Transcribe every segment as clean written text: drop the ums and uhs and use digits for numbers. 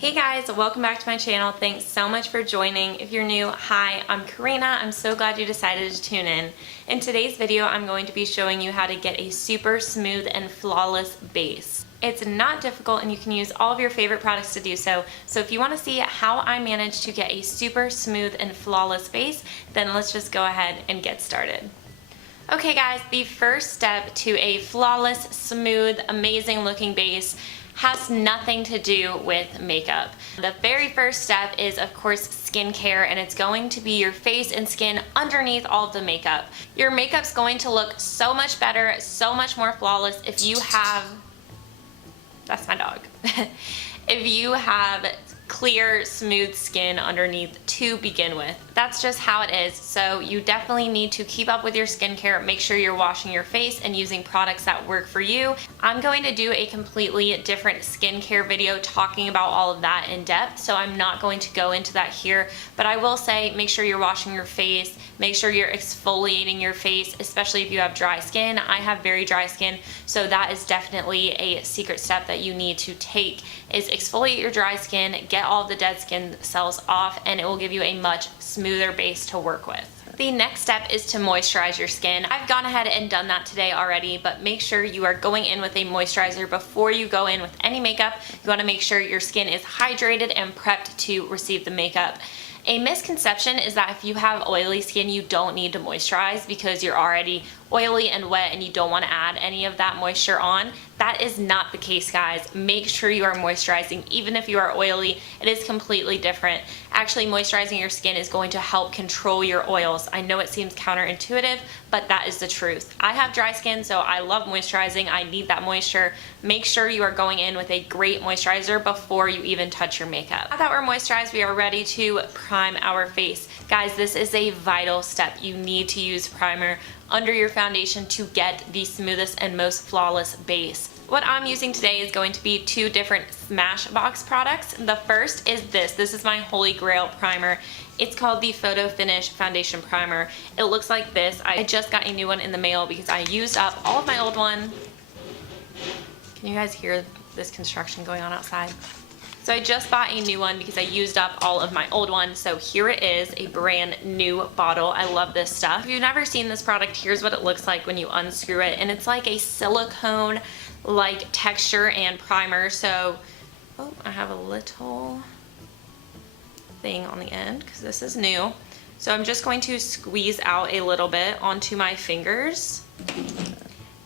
Hey guys, welcome back to my channel. Thanks so much for joining. If you're new, hi, I'm Karina. I'm so glad you decided to tune in. In today's video, I'm going to be showing you how to get a super smooth and flawless base. It's not difficult and you can use all of your favorite products to do so. So if you want to see how I managed to get a super smooth and flawless base, then let's just go ahead and get started. Okay guys, the first step to a flawless, smooth, amazing looking base has nothing to do with makeup. The very first step is, of course, skincare, and it's going to be your face and skin underneath all of the makeup. Your makeup's going to look so much better, so much more flawless if you have, that's my dog, if you have clear, smooth skin underneath to begin with. That's just how it is. So you definitely need to keep up with your skincare. Make sure you're washing your face and using products that work for you. I'm going to do a completely different skincare video talking about all of that in depth, so I'm not going to go into that here, but I will say make sure you're washing your face, make sure you're exfoliating your face, especially if you have dry skin. I have very dry skin, so that is definitely a secret step that you need to take, is exfoliate your dry skin, get all of the dead skin cells off, and it will give you a much smoother base to work with. The next step is to moisturize your skin. I've gone ahead and done that today already, but make sure you are going in with a moisturizer before you go in with any makeup. You want to make sure your skin is hydrated and prepped to receive the makeup. A misconception is that if you have oily skin, you don't need to moisturize because you're already oily and wet and you don't want to add any of that moisture on. That is not the case, guys. Make sure you are moisturizing even if you are oily. It is completely different. Actually, moisturizing your skin is going to help control your oils. I know it seems counterintuitive, but that is the truth. I have dry skin, so I love moisturizing. I need that moisture. Make sure you are going in with a great moisturizer before you even touch your makeup. Now that we're moisturized, we are ready to prime our face. Guys, this is a vital step. You need to use primer under your foundation to get the smoothest and most flawless base. What I'm using today is going to be two different Smashbox products. The first is this. This is my holy grail primer. It's called the Photo Finish Foundation Primer. It looks like this. I just got a new one in the mail because I used up all of my old one. Can you guys hear this construction going on outside? So I just bought a new one because I used up all of my old one. So here it is, a brand new bottle. I love this stuff. If you've never seen this product, here's what it looks like when you unscrew it. And it's like a silicone like texture and primer. So, oh, I have a little thing on the end because this is new. So I'm just going to squeeze out a little bit onto my fingers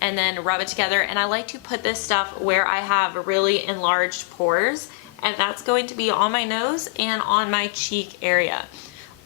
and then rub it together. And I like to put this stuff where I have really enlarged pores, and that's going to be on my nose and on my cheek area.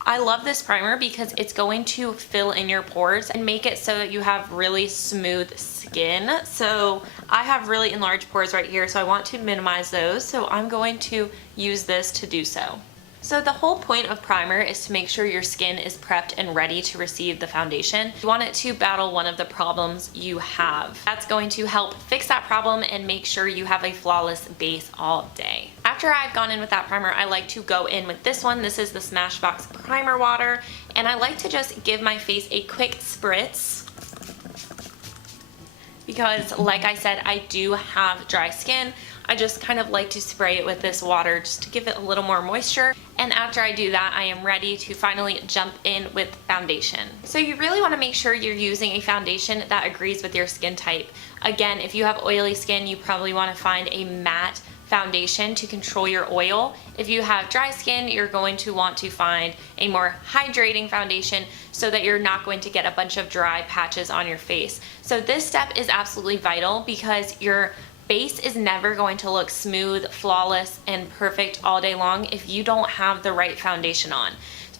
I love this primer because it's going to fill in your pores and make it so that you have really smooth skin. So I have really enlarged pores right here, so I want to minimize those. So I'm going to use this to do so. So the whole point of primer is to make sure your skin is prepped and ready to receive the foundation. You want it to battle one of the problems you have. That's going to help fix that problem and make sure you have a flawless base all day. After I've gone in with that primer, I like to go in with this one. This is the Smashbox Primer Water, and I like to just give my face a quick spritz because, like I said, I do have dry skin. I just kind of like to spray it with this water just to give it a little more moisture. And after I do that, I am ready to finally jump in with foundation. So you really want to make sure you're using a foundation that agrees with your skin type. Again, if you have oily skin, you probably want to find a matte foundation to control your oil. If you have dry skin, you're going to want to find a more hydrating foundation so that you're not going to get a bunch of dry patches on your face. So this step is absolutely vital because your base is never going to look smooth, flawless, and perfect all day long if you don't have the right foundation on.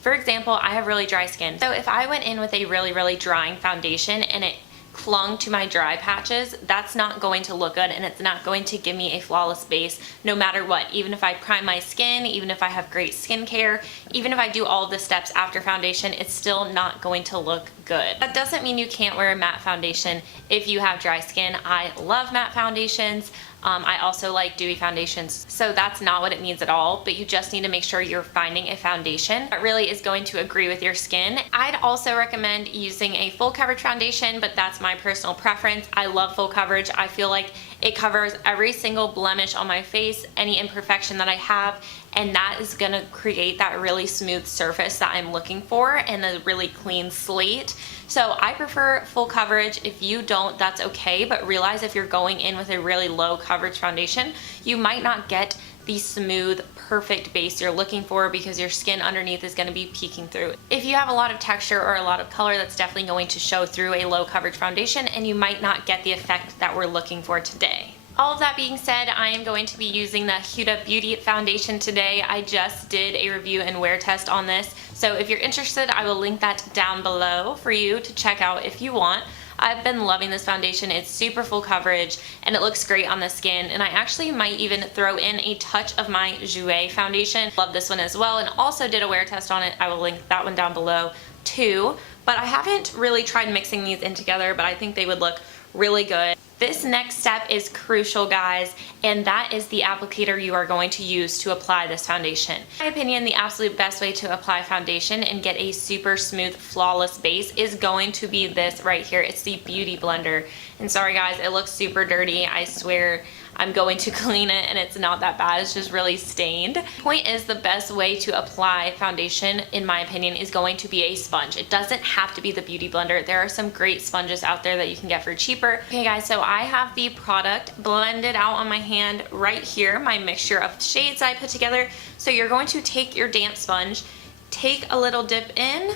For example, I have really dry skin. So if I went in with a really drying foundation and it clung to my dry patches, that's not going to look good and it's not going to give me a flawless base no matter what. Even if I prime my skin, even if I have great skincare, even if I do all of the steps after foundation, it's still not going to look good. That doesn't mean you can't wear a matte foundation if you have dry skin. I love matte foundations. I also like dewy foundations, so that's not what it means at all, but you just need to make sure you're finding a foundation that really is going to agree with your skin. I'd also recommend using a full coverage foundation, but that's my personal preference. I love full coverage. I feel like It covers every single blemish on my face, any imperfection that I have, and that is gonna create that really smooth surface that I'm looking for and a really clean slate. So I prefer full coverage. If you don't, that's okay, but realize if you're going in with a really low coverage foundation, you might not get the smooth, perfect base you're looking for because your skin underneath is going to be peeking through. If you have a lot of texture or a lot of color, that's definitely going to show through a low coverage foundation, and you might not get the effect that we're looking for today. All of that being said, I am going to be using the Huda Beauty foundation today. I just did a review and wear test on this, so if you're interested, I will link that down below for you to check out if you want. I've been loving this foundation. It's super full coverage and it looks great on the skin, and I actually might even throw in a touch of my Jouer foundation. Love this one as well, and also did a wear test on it. I will link that one down below too, but I haven't really tried mixing these in together, but I think they would look really good. This next step is crucial, guys, and that is the applicator you are going to use to apply this foundation. In my opinion, the absolute best way to apply foundation and get a super smooth, flawless base is going to be this right here. It's the Beauty Blender. And sorry guys, it looks super dirty. I swear I'm going to clean it and it's not that bad. It's just really stained. The point is, the best way to apply foundation, in my opinion, is going to be a sponge. It doesn't have to be the Beauty Blender. There are some great sponges out there that you can get for cheaper. Okay guys, so I have the product blended out on my hand right here, my mixture of shades I put together. So you're going to take your damp sponge, take a little dip in,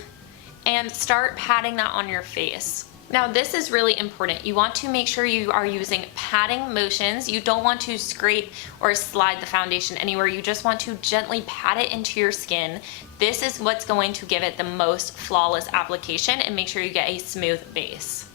and start patting that on your face. Now this is really important. You want to make sure you are using patting motions. You don't want to scrape or slide the foundation anywhere. You just want to gently pat it into your skin. This is what's going to give it the most flawless application and make sure you get a smooth base.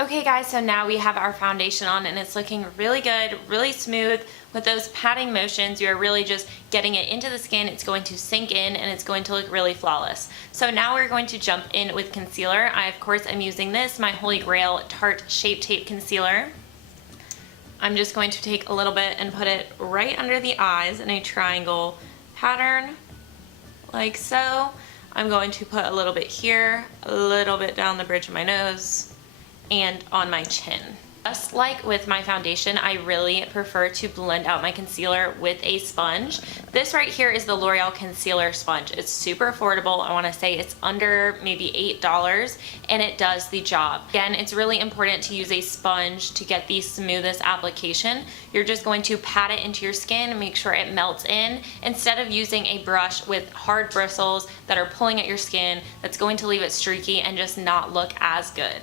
Okay guys, so now we have our foundation on and it's looking really good, really smooth. With those patting motions, you're really just getting it into the skin. It's going to sink in and it's going to look really flawless. So now we're going to jump in with concealer. I, of course, am using this, my Holy Grail Tarte Shape Tape Concealer. I'm just going to take a little bit and put it right under the eyes in a triangle pattern, like so. I'm going to put a little bit here, a little bit down the bridge of my nose, and on my chin. Just like with my foundation, I really prefer to blend out my concealer with a sponge. This right here is the L'Oreal Concealer Sponge. It's super affordable. I want to say it's under maybe $8, and it does the job. Again, it's really important to use a sponge to get the smoothest application. You're just going to pat it into your skin, make sure it melts in, instead of using a brush with hard bristles that are pulling at your skin. That's going to leave it streaky and just not look as good.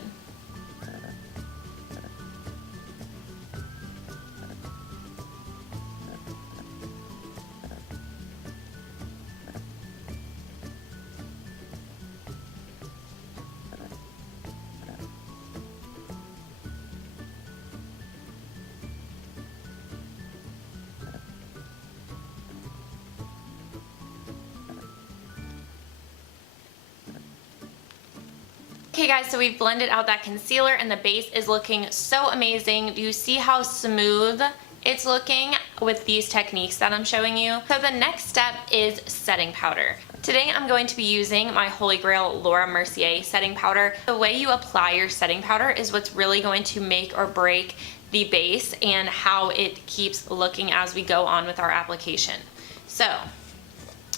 Okay guys, so we've blended out that concealer and the base is looking so amazing. Do you see how smooth it's looking with these techniques that I'm showing you? So the next step is setting powder. Today I'm going to be using my Holy Grail Laura Mercier setting powder. The way you apply your setting powder is what's really going to make or break the base and how it keeps looking as we go on with our application. So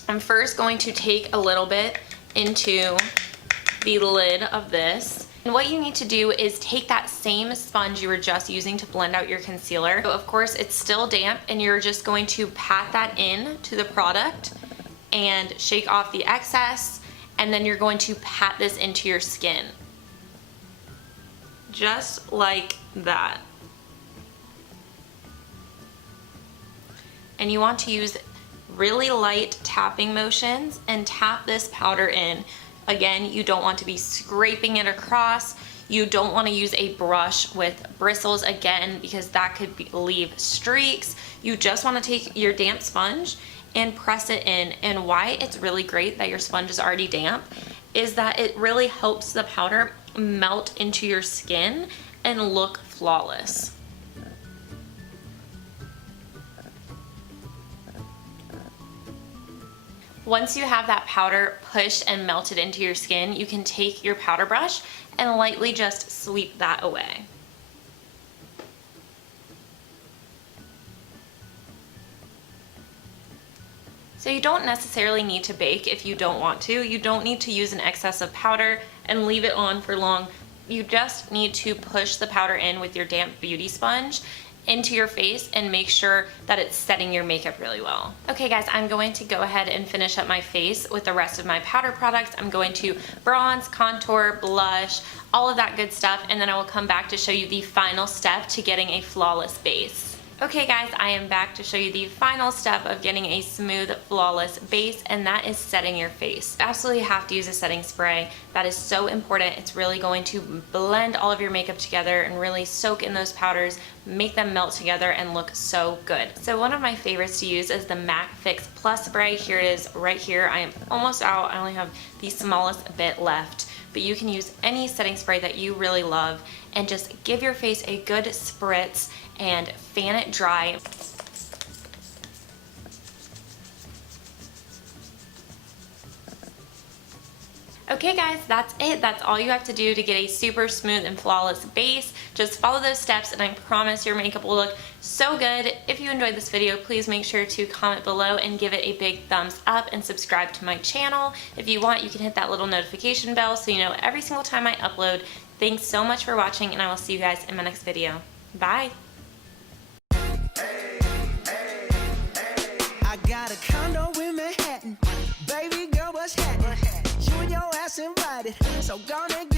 I'm first going to take a little bit into the lid of this. And what you need to do is take that same sponge you were just using to blend out your concealer. So of course it's still damp, and you're just going to pat that in to the product and shake off the excess, and then you're going to pat this into your skin. Just like that. And you want to use really light tapping motions and tap this powder in. Again, you don't want to be scraping it across. You don't want to use a brush with bristles again because that could leave streaks. You just want to take your damp sponge and press it in. And why it's really great that your sponge is already damp is that it really helps the powder melt into your skin and look flawless. Once you have that powder pushed and melted into your skin, you can take your powder brush and lightly just sweep that away. So you don't necessarily need to bake if you don't want to. You don't need to use an excess of powder and leave it on for long. You just need to push the powder in with your damp beauty sponge into your face and make sure that it's setting your makeup really well. Okay guys, I'm going to go ahead and finish up my face with the rest of my powder products. I'm going to bronze, contour, blush, all of that good stuff, and then I will come back to show you the final step to getting a flawless base. Okay guys, I am back to show you the final step of getting a smooth, flawless base, and that is setting your face. You absolutely have to use a setting spray. That is so important. It's really going to blend all of your makeup together and really soak in those powders, make them melt together and look so good. So one of my favorites to use is the MAC Fix Plus spray. Here it is right here. I am almost out. I only have the smallest bit left. But you can use any setting spray that you really love and just give your face a good spritz and fan it dry. Okay guys, that's it. That's all you have to do to get a super smooth and flawless base. Just follow those steps and I promise your makeup will look so good. If you enjoyed this video, please make sure to comment below and give it a big thumbs up and subscribe to my channel. If you want, you can hit that little notification bell so you know every single time I upload. Thanks so much for watching and I will see you guys in my next video. Bye! I got a condo in Manhattan. Baby girl, what's happening? You and your ass invited, so gonna get